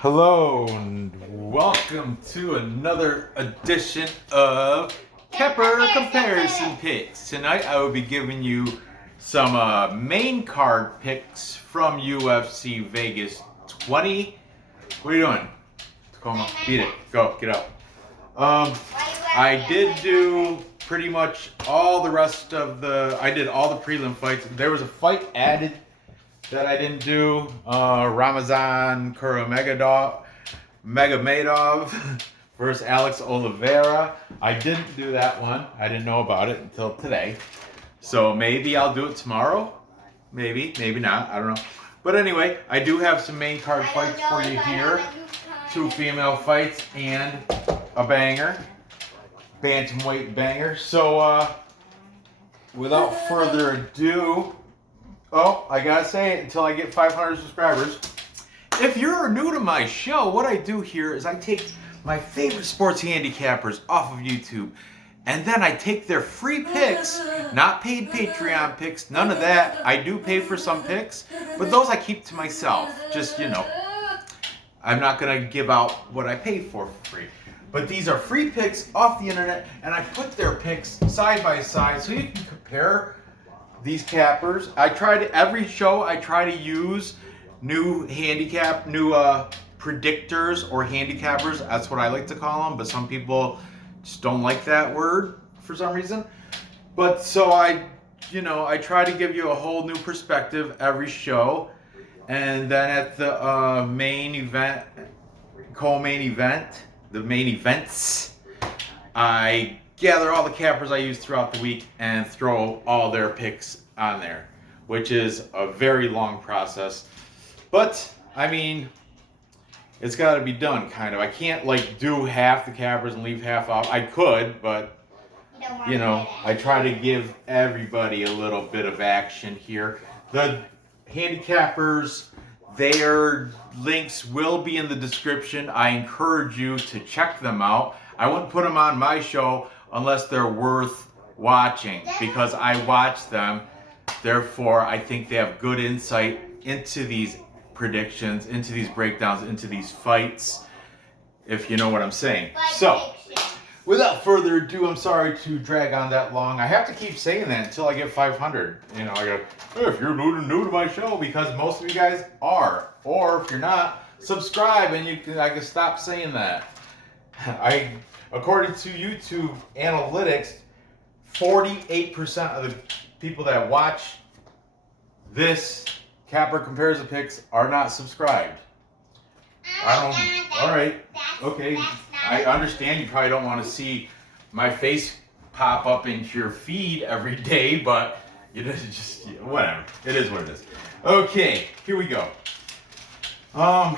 Hello and welcome to another edition of Kepper Comparison Picks. Tonight I will be giving you some main card picks from UFC Vegas 20. What are you doing? Come on, beat it. Go, get up. I did do pretty much all the rest of I did all the prelim fights. There was a fight added that I didn't do. Ramazan Kuramagomedov versus Alex Oliveira. I didn't do that one. I didn't know about it until today. So maybe I'll do it tomorrow. Maybe not. I don't know. But anyway, I do have some main card fights for you here. 2 female fights and a banger. Bantamweight banger. So without further ado, I gotta say it until I get 500 subscribers. If you're new to my show, what I do here is I take my favorite sports handicappers off of YouTube, and then I take their free picks, not paid Patreon picks, none of that. I do pay for some picks, but those I keep to myself. Just, I'm not gonna give out what I pay for free. But these are free picks off the internet, and I put their picks side by side so you can compare these cappers. Every show I try to use new predictors or handicappers. That's what I like to call them, but some people just don't like that word for some reason. But so I try to give you a whole new perspective every show. And then at the main event, the main events, I gather all the cappers I use throughout the week and throw all their picks on there, which is a very long process. But, I mean, it's got to be done, kind of. I can't, do half the cappers and leave half off. I could, but, I try to give everybody a little bit of action here. The handicappers, their links will be in the description. I encourage you to check them out. I wouldn't put them on my show unless they're worth watching, because I watch them. Therefore, I think they have good insight into these predictions, into these breakdowns, into these fights, if you know what I'm saying. So, without further ado, I'm sorry to drag on that long. I have to keep saying that until I get 500. I go, if you're new to my show, because most of you guys are. Or if you're not, subscribe and I can stop saying that. According to YouTube analytics, 48% of the people that watch this Capper Comparison Picks are not subscribed. Alright, okay. I understand you probably don't want to see my face pop up into your feed every day, but whatever. It is what it is. Okay, here we go. At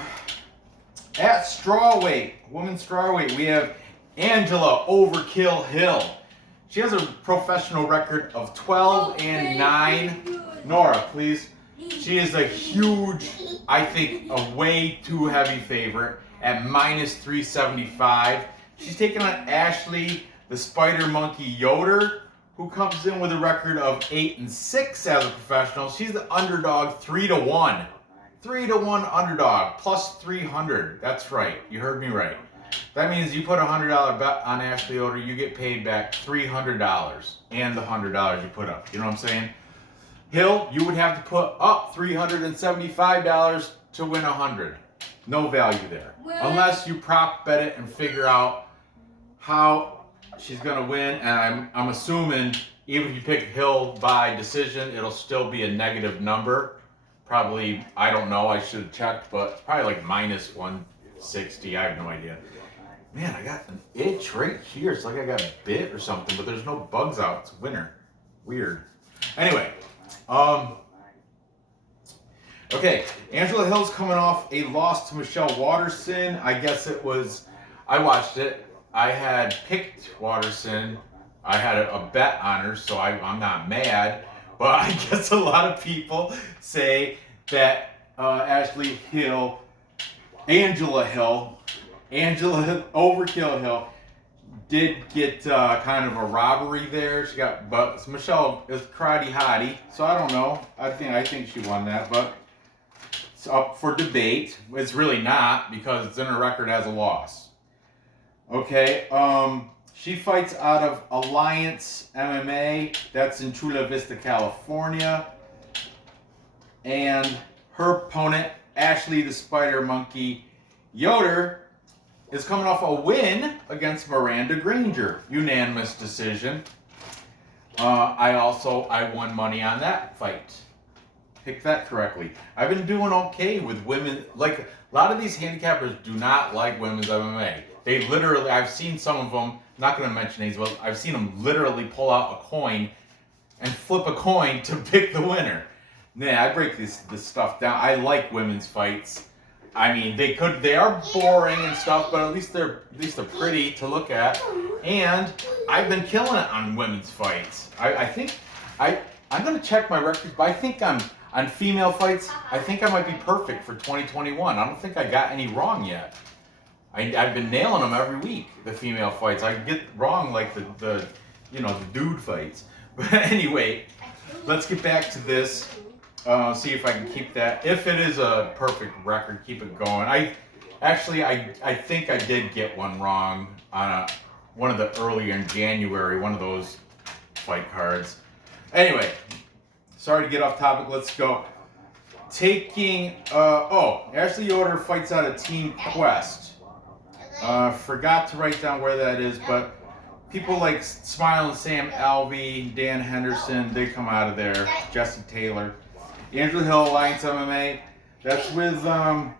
strawweight, women's strawweight, we have Angela Overkill Hill. She has a professional record of 12-9. Nora, please. She is a huge, I think, a way too heavy favorite at -375. She's taking on Ashley, the Spider Monkey Yoder, who comes in with a record of 8-6 as a professional. She's the underdog 3-1. 3-1 underdog, plus 300. That's right, you heard me right. That means you put a $100 bet on Ashley Yoder, you get paid back $300 and the $100 you put up. You know what I'm saying? Hill, you would have to put up $375 to win 100. No value there. Unless you prop bet it and figure out how she's going to win. And I'm assuming even if you pick Hill by decision, it'll still be a negative number. Probably, I don't know, I should have checked, but probably like -160. I have no idea. Man, I got an itch right here. It's like I got bit or something, but there's no bugs out. It's winter. Weird. Anyway, okay, Angela Hill's coming off a loss to Michelle Waterson. I watched it. I had picked Waterson. I had a bet on her, so I'm not mad. But I guess a lot of people say that Angela Overkill Hill did get kind of a robbery there. But Michelle is karate hottie, so I don't know. I think she won that, but It's up for debate. It's really not because it's in her record as a loss. Okay, she fights out of Alliance MMA. That's in Chula Vista, California. And her opponent, Ashley the Spider Monkey Yoder, is coming off a win against Miranda Granger. Unanimous decision. I won money on that fight. Picked that correctly. I've been doing okay with women. Like, a lot of these handicappers do not like women's MMA. They literally, I've seen some of them, not going to mention names, but I've seen them literally pull out a coin and flip a coin to pick the winner. Nah, I break this stuff down. I like women's fights. I mean, they are boring and stuff, but at least they're pretty to look at. And I've been killing it on women's fights. I think I'm gonna check my records, but I think I'm on female fights. I think I might be perfect for 2021. I don't think I got any wrong yet. I've been nailing them every week. The female fights. I get wrong like the dude fights. But anyway, let's get back to this. See if I can keep that. If it is a perfect record, keep it going. I think I did get one wrong on one of the earlier in January, one of those fight cards. Anyway, sorry to get off topic. Let's go. Ashley Yoder fights out of Team Quest. Forgot to write down where that is, but people like Smiling Sam Alvey, Dan Henderson, they come out of there. Jesse Taylor. Angela Hill, Alliance MMA. That's with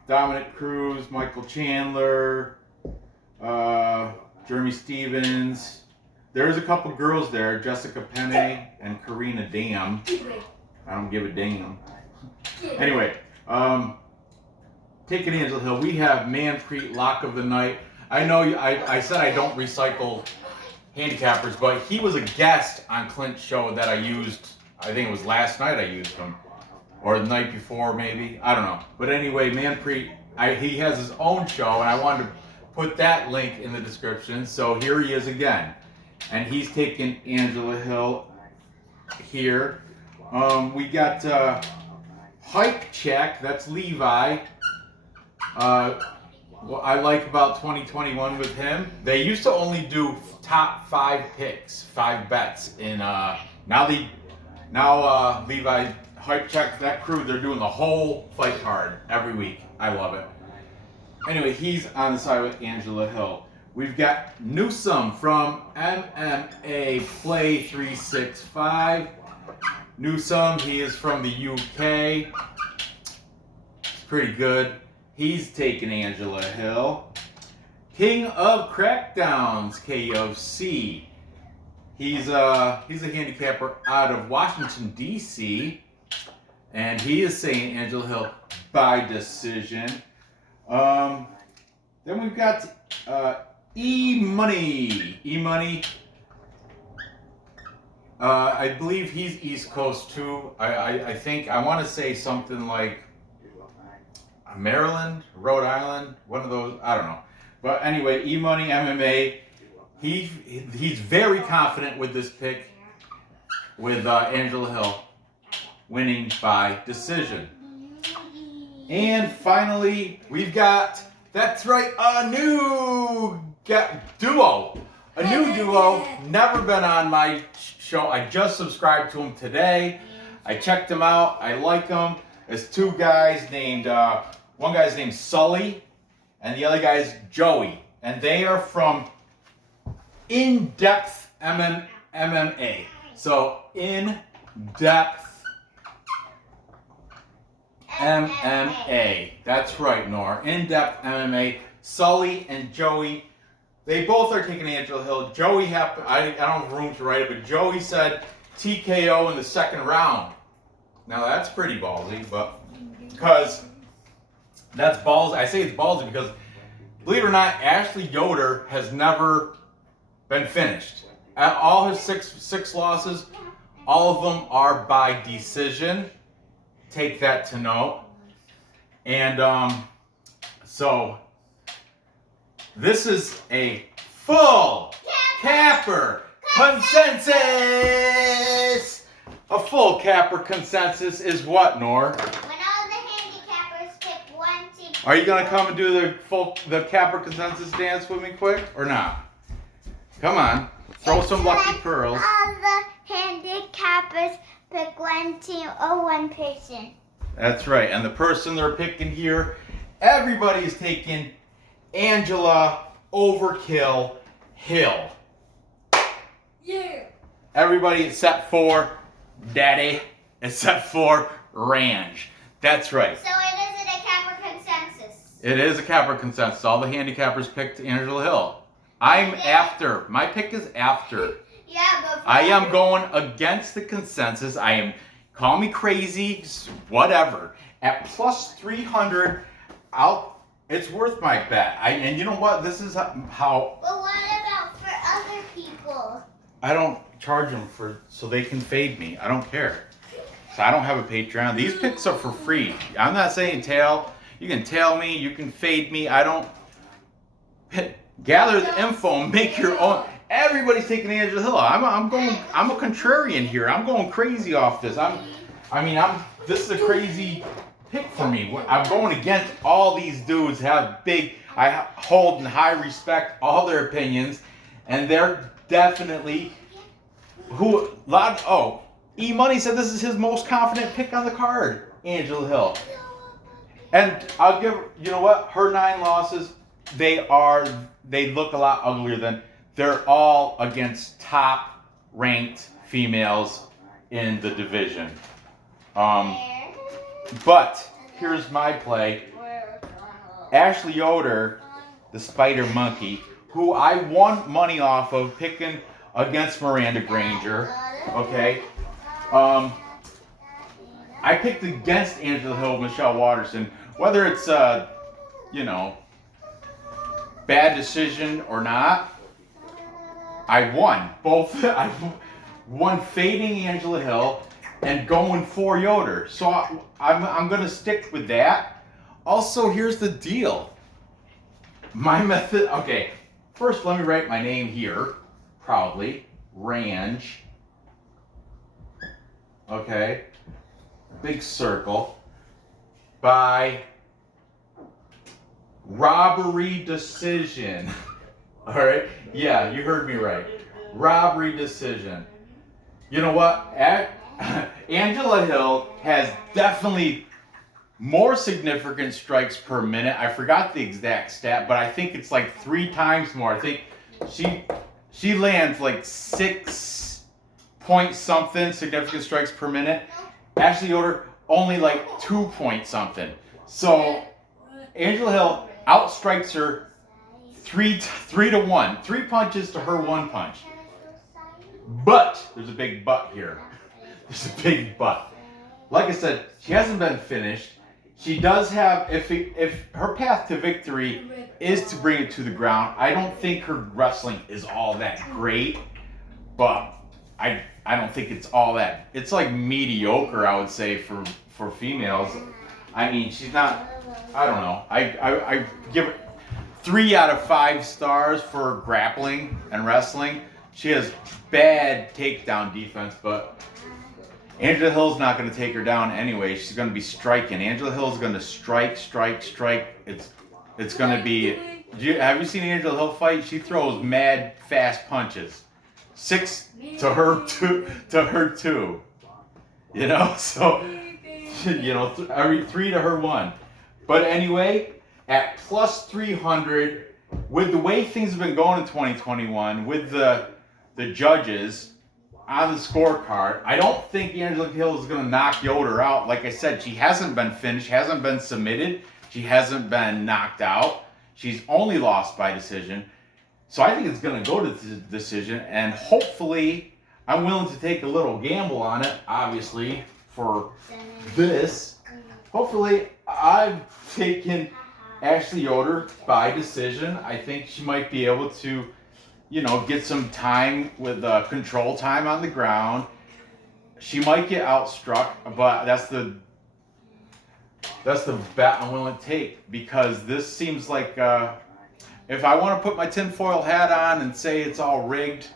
Dominic Cruz, Michael Chandler, Jeremy Stevens. There's a couple girls there, Jessica Pena and Karina Dam. I don't give a damn. Anyway, taking Angela Hill, we have Manpreet Lock of the Night. I know I said I don't recycle handicappers, but he was a guest on Clint's show that I used. I think it was last night I used him. Or the night before, maybe. I don't know. But anyway, Manpreet, he has his own show, and I wanted to put that link in the description. So here he is again. And he's taking Angela Hill here. We got Hype Check. That's Levi. What I like about 2021 with him, they used to only do top 5 picks, 5 bets. Now Levi... Hype Check, that crew, they're doing the whole fight card every week. I love it. Anyway, he's on the side with Angela Hill. We've got Newsome from MMA Play 365. Newsome, he is from the UK. It's pretty good. He's taking Angela Hill. King of Crackdowns, KOC. He's a handicapper out of Washington, D.C., and he is saying Angela Hill by decision. Then we've got E-Money. E-Money, I believe he's East Coast too. I think, I want to say something like Maryland, Rhode Island, one of those, I don't know. But anyway, E-Money MMA, he's very confident with this pick with Angela Hill winning by decision. And finally, we've got, that's right, a new duo. A new duo, never been on my show. I just subscribed to them today. I checked them out. I like them. There's 2 guys named, one guy's named Sully, and the other guy's Joey. And they are from In-Depth MMA. So, In-Depth MMA. That's right, Nora. In-Depth MMA. Sully and Joey, they both are taking Angela Hill. Joey I don't have room to write it, but Joey said TKO in the 2nd round. Now that's pretty ballsy, but because that's ballsy. I say it's ballsy because, believe it or not, Ashley Yoder has never been finished. At all his six losses, all of them are by decision. Take that to note. And so this is a full capper consensus. A full capper consensus is what, Nor? When all the handicappers Are you gonna come and do the Capra consensus dance with me quick or not? Come on, throw some lucky pearls. All the handicappers pick one team or one person. That's right, and the person they're picking here, everybody is taking Angela Overkill Hill. Yeah. Everybody except for Daddy, except for Range. That's right. So it isn't a Capra consensus. It is a Capra consensus. All the handicappers picked Angela Hill. I'm after. My pick is after. Yeah, but I am going against the consensus. Call me crazy, whatever. At plus 300, it's worth my bet. And you know what? This is how. But what about for other people? I don't charge them so they can fade me. I don't care. So I don't have a Patreon. These picks are for free. I'm not saying tail. You can tail me. You can fade me. I don't. Gather the info and make your own. Everybody's taking Angela Hill. I'm a contrarian here. I'm going crazy off this. This is a crazy pick for me. I'm going against all these dudes. I hold in high respect all their opinions, and they're definitely E Money said this is his most confident pick on the card, Angela Hill. And I'll give you know what, her 9 losses, they look a lot uglier than. They're all against top ranked females in the division. But here's my play. Ashley Yoder, the Spider Monkey, who I won money off of picking against Miranda Granger. Okay. I picked against Angela Hill, Michelle Waterson. Whether it's bad decision or not, I won both. I won fading Angela Hill and going for Yoder. So I'm going to stick with that. Also, here's the deal. My method. Okay, first let me write my name here proudly. Range. Okay, big circle. By robbery decision. All right. Yeah, you heard me right. Robbery decision. You know what? Angela Hill has definitely more significant strikes per minute. I forgot the exact stat, but I think it's like 3 times more. I think she lands like 6 point something significant strikes per minute. Ashley Yoder only like 2 point something. So Angela Hill outstrikes her 3 to 1. 3 punches to her 1 punch. But there's a big but here. There's a big but. Like I said, she hasn't been finished. She does have, if her path to victory is to bring it to the ground, I don't think her wrestling is all that great. But I don't think it's all that. It's like mediocre, I would say, for females. I mean, she's not. I don't know. I give it 3 out of 5 stars for grappling and wrestling. She has bad takedown defense, but Angela Hill's not going to take her down anyway. She's going to be striking. Angela Hill's going to strike. It's going to be. Have you seen Angela Hill fight? She throws mad fast punches. 6 to her 2. You know, so every 3 to her 1. But anyway, at plus 300, with the way things have been going in 2021, with the judges on the scorecard, I don't think Angela Hill is going to knock Yoder out. Like I said, she hasn't been finished, hasn't been submitted, she hasn't been knocked out. She's only lost by decision. So I think it's going to go to the decision, and hopefully I'm willing to take a little gamble on it, obviously, for this. Hopefully I've taken Ashley Yoder by decision. I think she might be able to, get some time with control time on the ground. She might get outstruck, but that's the bet I'm willing to take, because this seems like if I want to put my tinfoil hat on and say it's all rigged,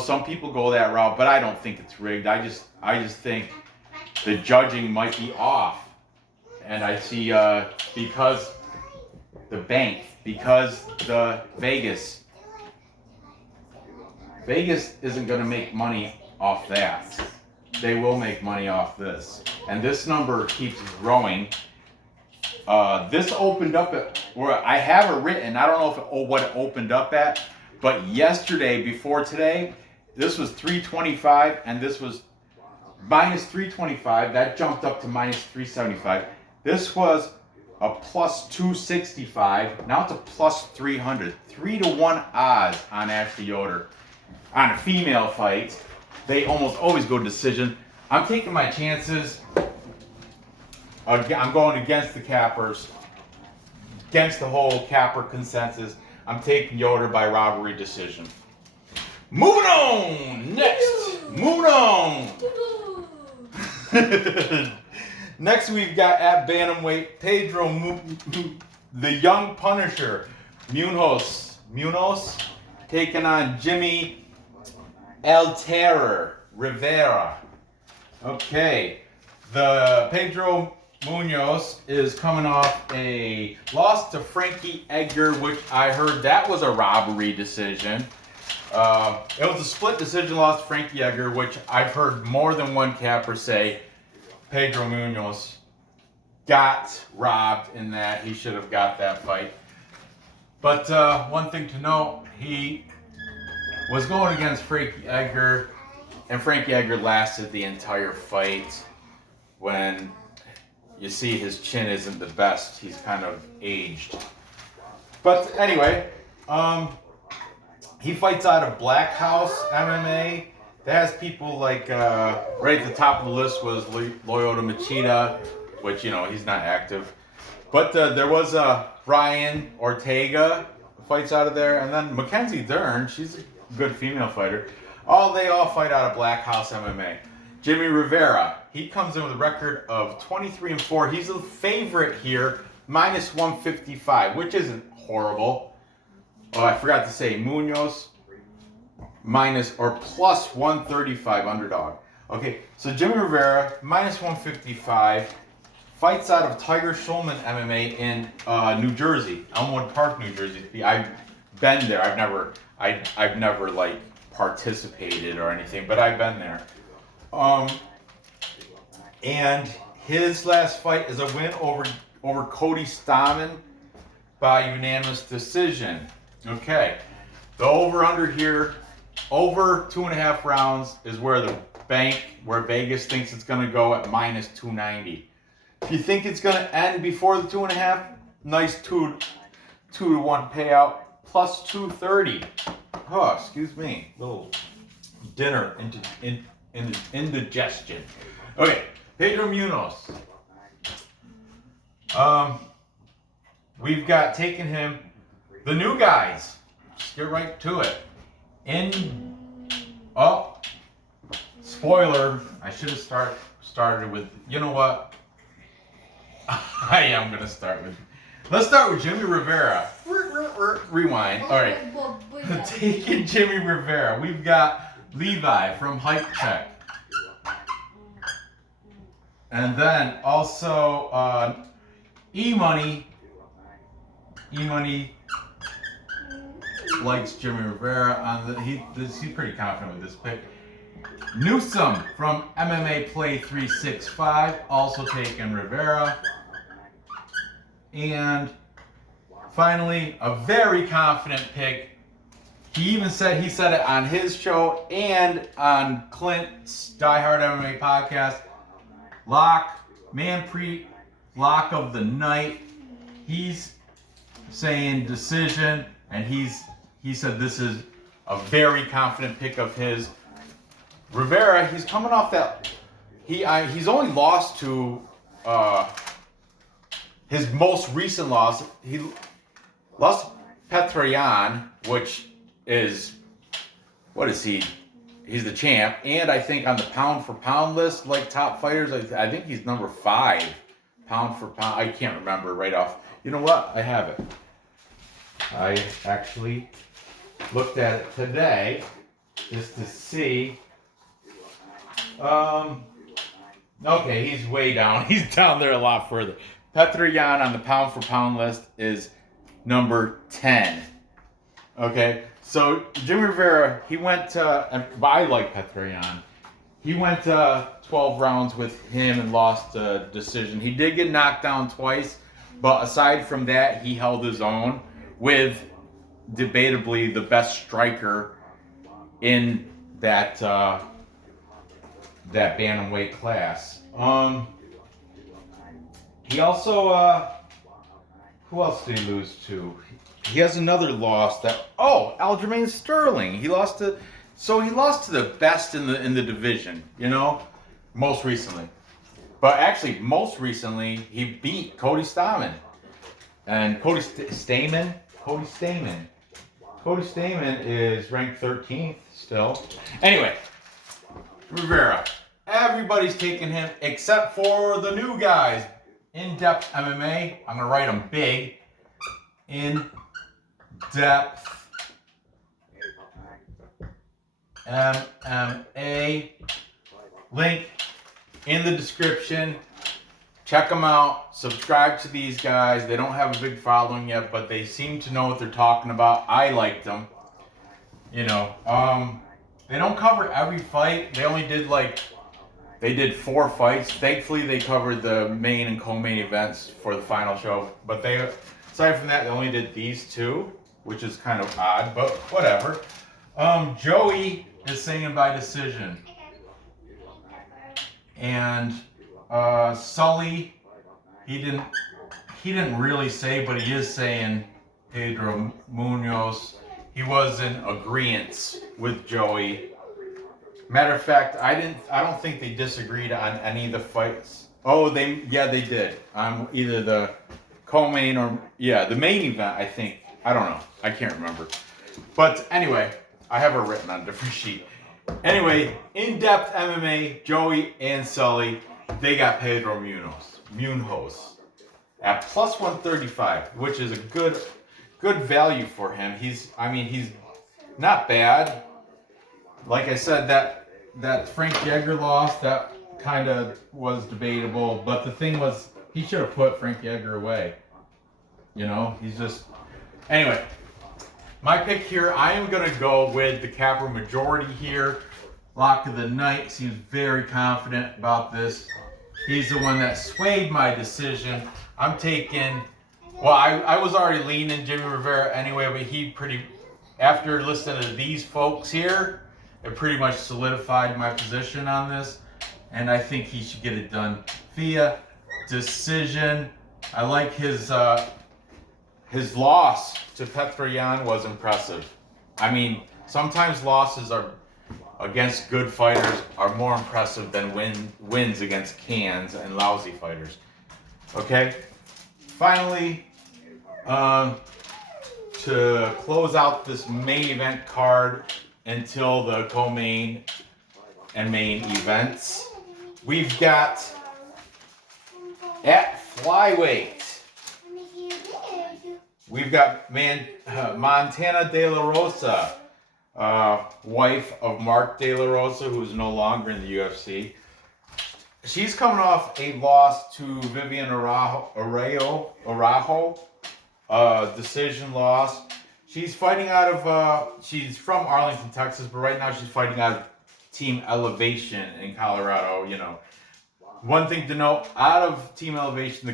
some people go that route, but I don't think it's rigged. I just think the judging might be off. And I see because the bank, because the Vegas isn't going to make money off that. They will make money off this. And this number keeps growing. This opened up at where I have it written. I don't know what it opened up at, but yesterday before today, this was 325 and this was minus 325. That jumped up to minus 375. This was a plus 265. Now it's a plus 300. 3-1 odds on Ashley Yoder. On a female fight, they almost always go decision. I'm taking my chances. I'm going against the cappers, against the whole capper consensus. I'm taking Yoder by robbery decision. Moving on! Next! Moving on! Next we've got at bantamweight, Pedro, the young Punisher, Munhoz, taking on Jimmie El Terror Rivera. Okay, the Pedro Munhoz is coming off a loss to Frankie Edgar, which I heard that was a robbery decision. It was a split decision loss to Frankie Edgar, which I've heard more than one capper say Pedro Munhoz got robbed in that. He should have got that fight. But one thing to note, he was going against Frankie Edgar, and Frankie Edgar lasted the entire fight. When you see his chin isn't the best, he's kind of aged. But anyway, he fights out of Black House MMA. That has people like, right at the top of the list was Lyoto Machida, which, you know, he's not active. But there was Ryan Ortega fights out of there, and then Mackenzie Dern, she's a good female fighter. They all fight out of Black House MMA. Jimmie Rivera, he comes in with a record of 23-4. He's a favorite here, minus 155, which isn't horrible. Oh, I forgot to say, Munhoz, minus or plus 135 underdog. Okay, so Jimmie Rivera, minus 155, fights out of Tiger Schulman MMA in New Jersey, Elmwood Park, New Jersey. I've been there. I've never like participated or anything, but I've been there. And his last fight is a win over Cody Stamann by unanimous decision. Okay, the over/under here, over 2.5 rounds is where Vegas thinks it's going to go at minus 290. If you think it's going to end before the 2.5, nice 2-1 payout, plus 230. Oh, excuse me, little dinner indigestion. Okay, Pedro Munhoz. We've got taking him. The new guys, just get right to it. Spoiler, I should have started with, you know what? I am going to start with, let's start with Jimmie Rivera. Rewind. All right. Taking Jimmie Rivera. We've got Levi from Hype Check. And then also E-Money likes Jimmie Rivera. He's pretty confident with this pick. Newsome from MMA Play 365 also taking Rivera. And finally, a very confident pick. He said it on his show and on Clint's Die Hard MMA podcast. Lock of the night. He's saying decision, and he said this is a very confident pick of his. Rivera, he's coming off that. He's only lost to his most recent loss. He lost Petroyan, which is, what is he? He's the champ, and I think on the pound for pound list, like top fighters, I think he's number 5, pound for pound. I can't remember right off. You know what? I have it. I actually looked at it today just to see. Okay, he's way down. He's down there a lot further. Petr Yan on the pound for pound list is number 10. Okay, so Jimmie Rivera, he went and I like Petr Yan. He went 12 rounds with him and lost a decision. He did get knocked down twice, but aside from that, he held his own with debatably the best striker in that that bantamweight class. He also who else did he lose to? He has another loss that Aljamain Sterling. He lost to the best in the division, you know, most recently. But actually, most recently, he beat Cody Stamann. And Cody Stamann is ranked 13th still. Anyway, Rivera. Everybody's taking him except for the new guys. In-depth MMA. I'm going to write them big. In-depth MMA. Link in the description. Check them out. Subscribe to these guys. They don't have a big following yet, but they seem to know what they're talking about. I liked them. You know, they don't cover every fight. They only did they did 4 fights. Thankfully, they covered the main and co-main events for the final show. But aside from that, they only did these 2, which is kind of odd, but whatever. Joey is saying by decision. And Sully, he didn't really say, but he is saying Pedro Munhoz. He was in agreement with Joey. Matter of fact, I don't think they disagreed on any of the fights. Oh, they did. On either the co-main or the main event, I think. I don't know. I can't remember. But anyway, I have it written on a different sheet. Anyway, in-depth MMA, Joey and Sully, they got Pedro Munhoz at plus 135, which is a good value for him. He's not bad. Like I said, that Frank Yeager loss, that kind of was debatable, but the thing was, he should have put Frank Yeager away. You know, anyway. My pick here, I am going to go with the capper majority here. Lock of the night, seems very confident about this. He's the one that swayed my decision. I'm taking, I was already leaning Jimmie Rivera anyway, but after listening to these folks here, it pretty much solidified my position on this. And I think he should get it done via decision. I like his loss to Petr Yan was impressive. I mean, sometimes losses against good fighters are more impressive than wins against cans and lousy fighters. Okay? Finally, to close out this main event card until the co-main and main events, we've got at flyweight, we've got Montana De La Rosa, wife of Mark De La Rosa, who's no longer in the UFC. She's coming off a loss to Vivian Araujo, decision loss. She's fighting out of, she's from Arlington, Texas, but right now she's fighting out of Team Elevation in Colorado, you know. One thing to note, out of Team Elevation,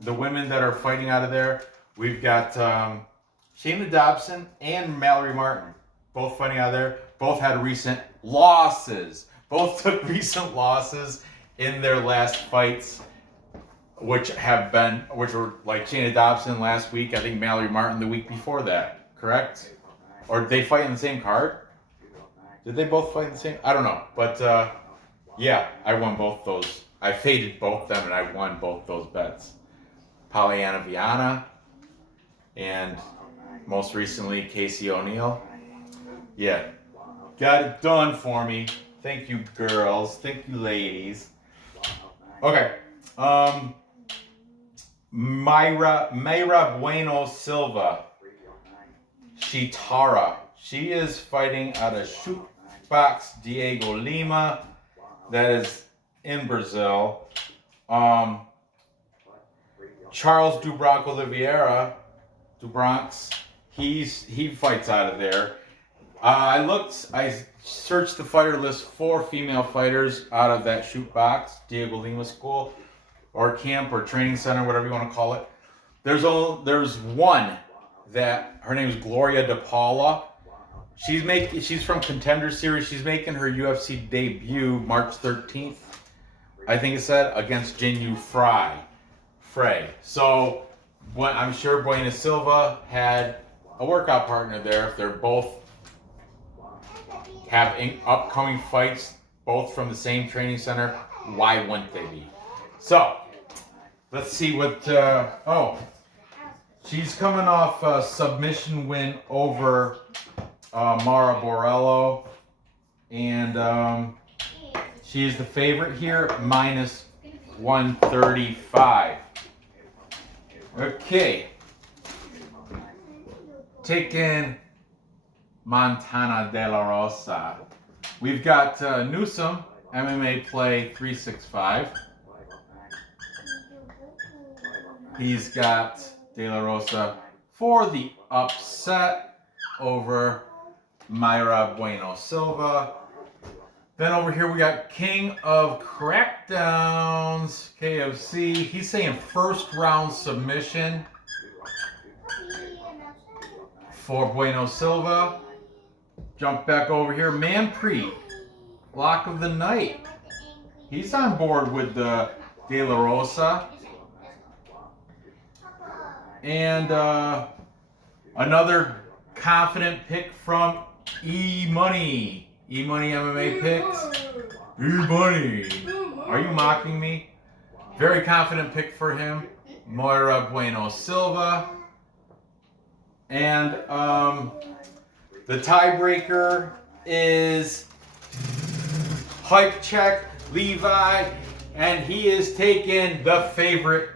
the women that are fighting out of there, we've got Shayna Dobson and Mallory Martin, both fighting out of there. Both had recent losses. Both took recent losses in their last fights, which were like Shayna Dobson last week. I think Mallory Martin the week before that, correct? Or did they fight in the same card? Did they both fight in the same? I don't know. But yeah, I won both those. I faded both them and I won both those bets. Polyana Viana and most recently Casey O'Neill. Yeah, got it done for me. Thank you, girls. Thank you, ladies. Okay. Mayra Bueno Silva. Shitara. She is fighting out of Shootbox Diego Lima. That is in Brazil. Charles Dubronco Rivera, he fights out of there. I searched the fighter list for female fighters out of that shoot box, Diego Lima School, or camp, or training center, whatever you want to call it. There's one that her name is Gloria DePaula. She's from Contender Series. She's making her UFC debut March 13th, I think it said, against Jinyu Frey. So I'm sure Bueno Silva had a workout partner there. If they're both have upcoming fights, both from the same training center, why wouldn't they be? So let's see what. She's coming off a submission win over Mara Borello, and she's the favorite here, minus 135. Okay. Taking Montana de la Rosa. We've got Newsom, MMA Play 365. He's got De La Rosa for the upset over Myra Bueno Silva. Then over here we got King of Crackdowns, KFC. He's saying first round submission for Bueno Silva. Jump back over here. Manpreet, lock of the night. He's on board with the De La Rosa. And another confident pick from E-Money. E-Money MMA picks. E-Money. Are you mocking me? Very confident pick for him. Mayra Bueno Silva. And the tiebreaker is Hype Check Levi. And he is taking the favorite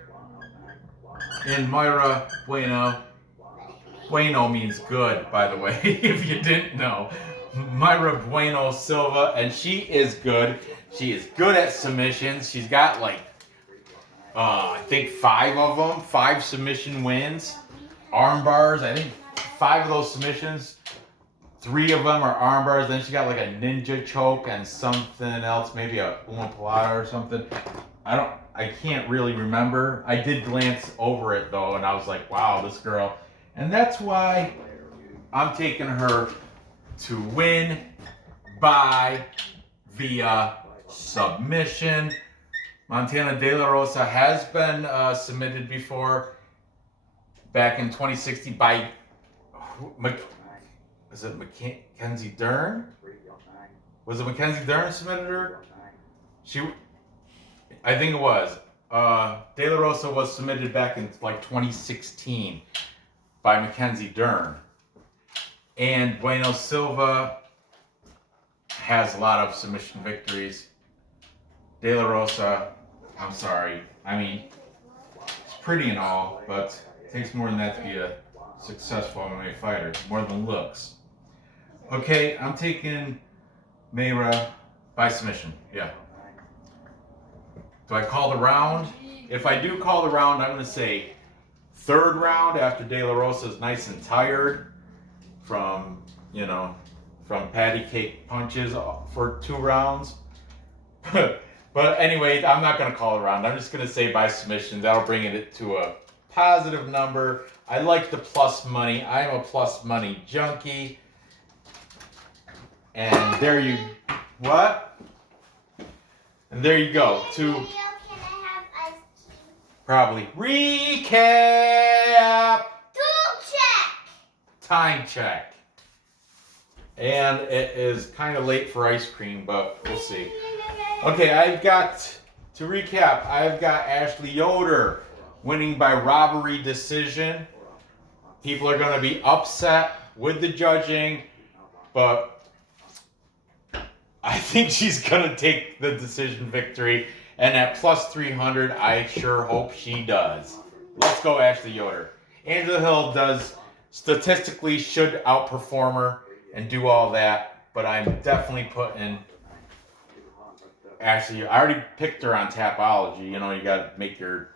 in Mayra Bueno. Bueno means good, by the way, if you didn't know. Mayra Bueno Silva, and she is good. She is good at submissions. She's got I think 5 of them, 5 submission wins. Arm bars, I think 5 of those submissions, 3 of them are arm bars. Then she got like a ninja choke and something else, maybe a omoplata or something. I can't really remember. I did glance over it though, and I was like, wow, this girl. And that's why I'm taking her to win via submission. Montana De La Rosa has been submitted before, back in 2016 by, is it Mackenzie Dern? Was it Mackenzie Dern submitted her? I think it was. De La Rosa was submitted back in 2016 by Mackenzie Dern. And Bueno Silva has a lot of submission victories. De La Rosa, I'm sorry. I mean, it's pretty and all, but it takes more than that to be a successful MMA fighter. More than looks. Okay, I'm taking Mayra by submission. Yeah. Do I call the round? If I do call the round, I'm going to say 3rd round after De La Rosa is nice and tired from patty cake punches for 2 rounds. But anyway, I'm not going to call it a round. I'm just going to say by submission. That'll bring it to a positive number. I like the plus money. I am a plus money junkie. And there you... What? And there you go. Can I have ice cream? Probably. Recap! Check! Time check. And it is kind of late for ice cream, but we'll see. Okay, to recap, I've got Ashley Yoder winning by robbery decision. People are going to be upset with the judging, but I think she's going to take the decision victory. And at plus 300, I sure hope she does. Let's go, Ashley Yoder. Angela Hill statistically should outperform her and do all that, but I'm definitely putting Ashley. I already picked her on Tapology. You got to make your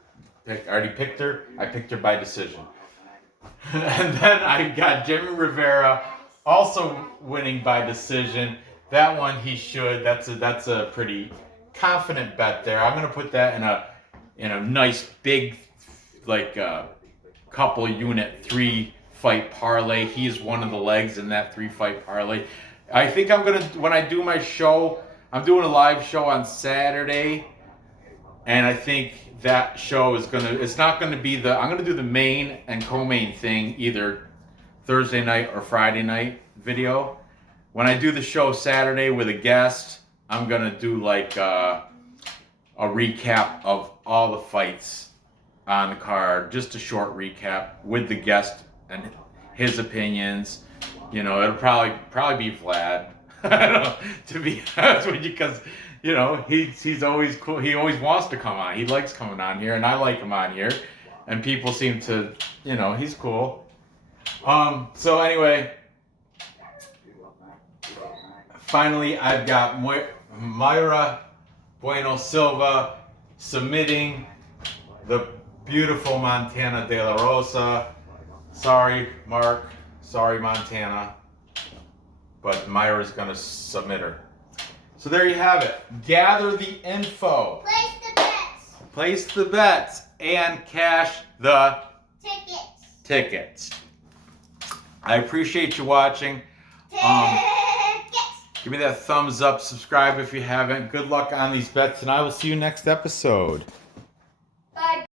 already picked her. I picked her by decision. And then I've got Jimmie Rivera also winning by decision. That one he should. That's a pretty confident bet there. I'm gonna put that in a nice big like couple unit 3-fight parlay. He's one of the legs in that 3-fight parlay. I think I'm gonna, when I do my show, I'm doing a live show on Saturday, and I think that show is it's not gonna be I'm gonna do the main and co-main thing either Thursday night or Friday night video. When I do the show Saturday with a guest, I'm gonna do like a recap of all the fights on the card, just a short recap with the guest and his opinions. You know, it'll probably be Vlad. I don't know, to be honest with you, because you know he's always cool. He always wants to come on. He likes coming on here, and I like him on here. And people seem to, you know, he's cool. So anyway, finally I've got Myra Bueno Silva submitting the beautiful Montana de la Rosa. Sorry, Mark. Sorry, Montana. But Myra's going to submit her. So there you have it. Gather the info. Place the bets. Place the bets and cash the tickets. I appreciate you watching. Give me that thumbs up. Subscribe if you haven't. Good luck on these bets, and I will see you next episode.